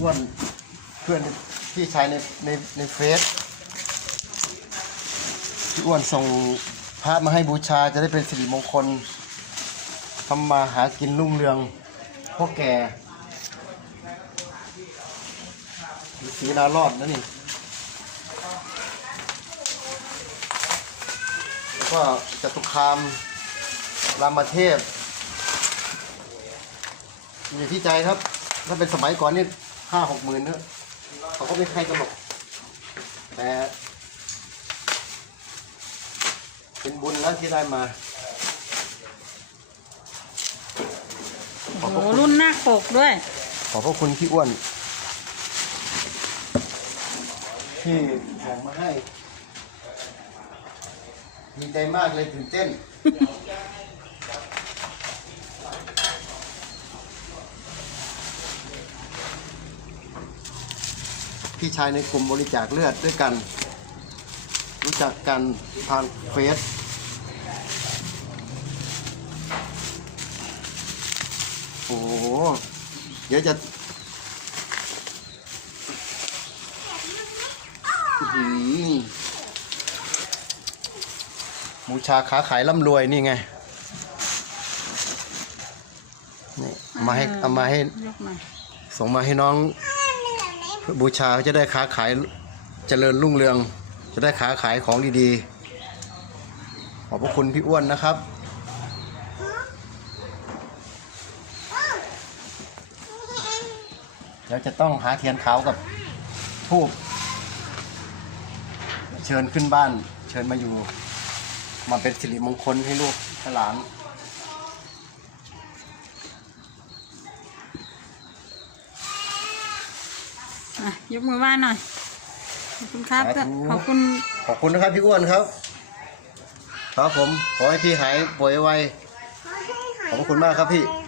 อ้วนเพื่อนพี่ชายในในในเฟซพี่อ้วนส่งพระมาให้บูชาจะได้เป็นสิริมงคลทำมาหากินรุ่งเรืองพ่อแก่ฤาษีนารอดนะนี่แล้วก็จตุคามรามเทพอยู่ที่ใจครับ ถ้าเป็นสมัยก่อนนี่ ห้าหกหมื่นเนอะเขาก็ไม่ใครกันหรอกแต่ เป็นบุญแล้วที่ได้มาขอบพโอ้ระโหคุณรุ่นหน้าปกด้วย ขอบพระคุณพี่อ้วน ที่ส่งมาให้ ดีใจมากเลยตื่นเต้น พี่ชายในกลุ่มบริจาคเลือดด้วยกัน รู้จักกันทางเฟซโอ้โหเดี๋ยวจะอื้อหือบูชาค้าขายร่ำรวยนี่ไงนี่เอามาให้เอามาให้ยกมาส่งมาให้น้อง บูชาจะได้ค้าขายเจริญรุ่งเรือง จะได้ค้าขายของดีๆ ขอบพระคุณพี่อ้วนนะครับเดี๋ยวจะต้องหาเทียนขาวกับทูบเชิญขึ้นบ้าน เชิญมาอยู่ มาเป็นสิริมงคลให้ลูกหลาน อะยกมือไหว้หน่อย ขอบคุณครับ สาธุ ขอบคุณ ขอบคุณนะครับพี่อ้วนครับ ครับผม ขอให้พี่หายป่วยไว ขอบพระคุณมากครับพี่ห